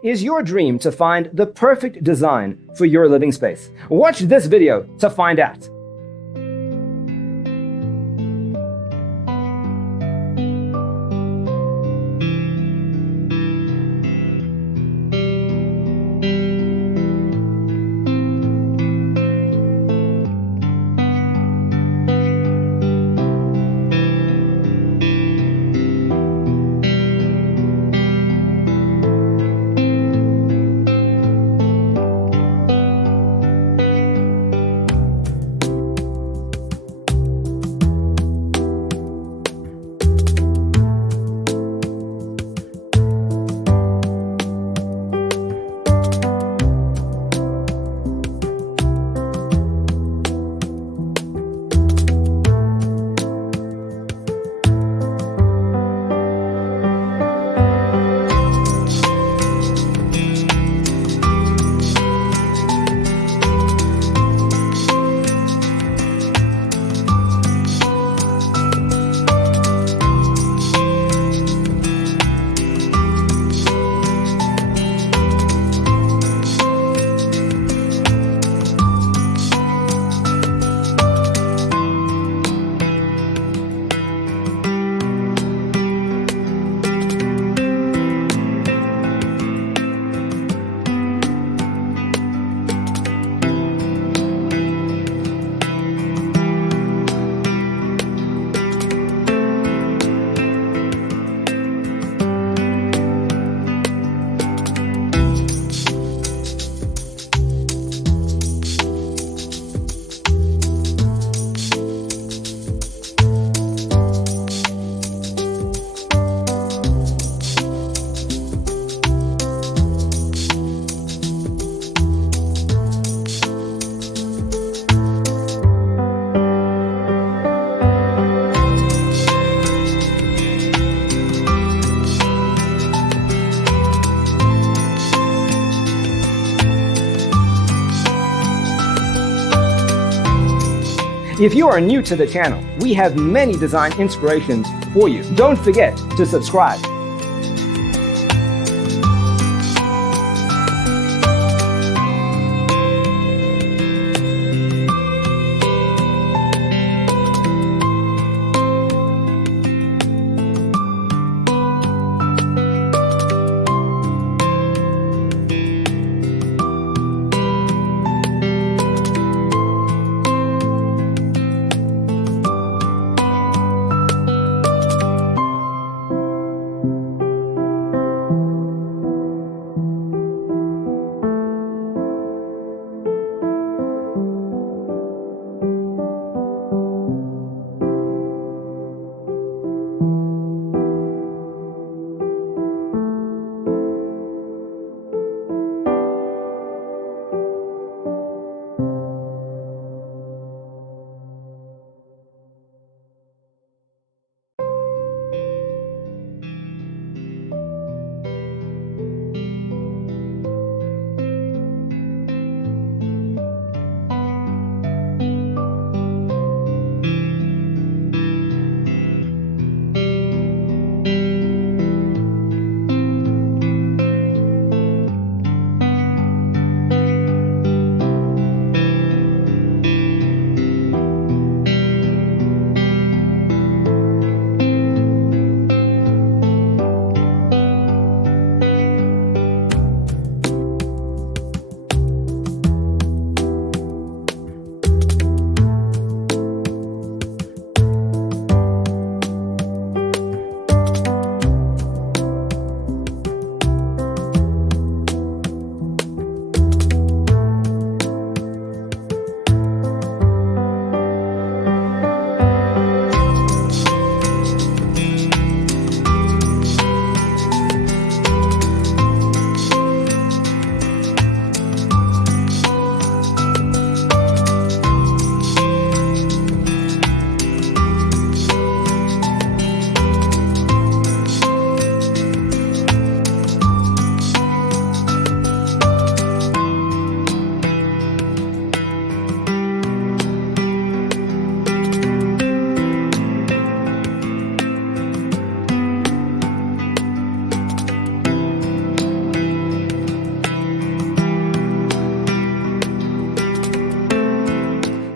Is your dream to find the perfect design for your living space? Watch this video to find out. If you are new to the channel, we have many design inspirations for you. Don't forget to subscribe.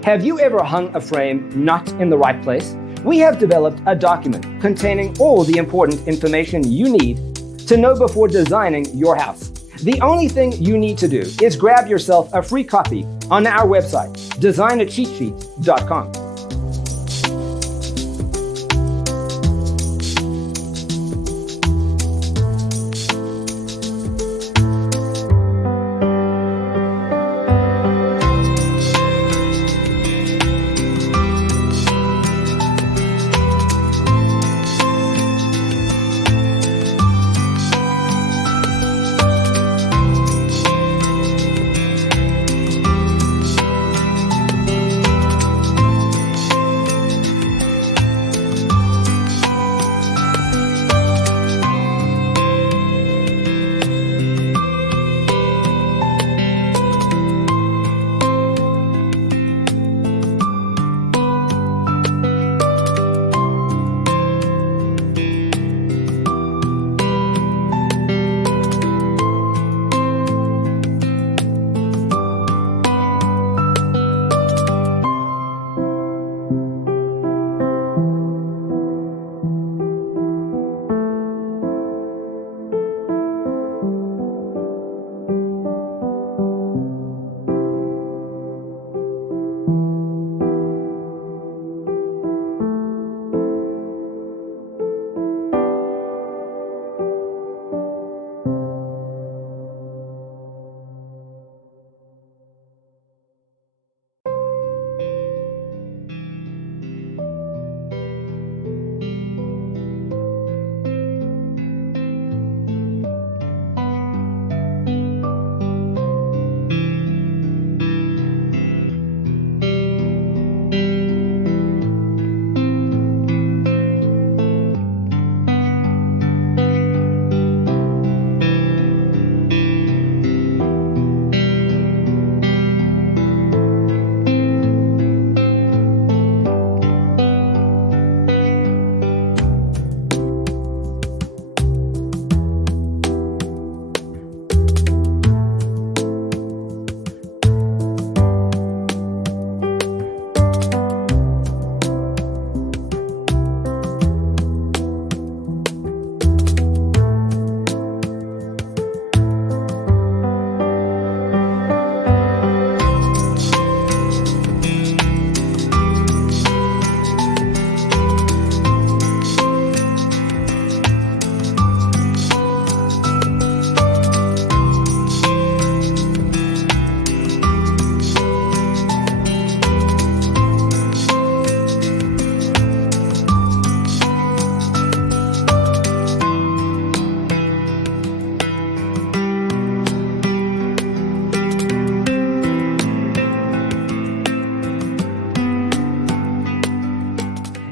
Have you ever hung a frame not in the right place? We have developed a document containing all the important information you need to know before designing your house. The only thing you need to do is grab yourself a free copy on our website, designacheatsheet.com.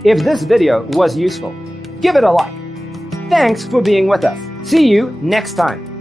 If this video was useful, give it a like. Thanks for being with us. See you next time.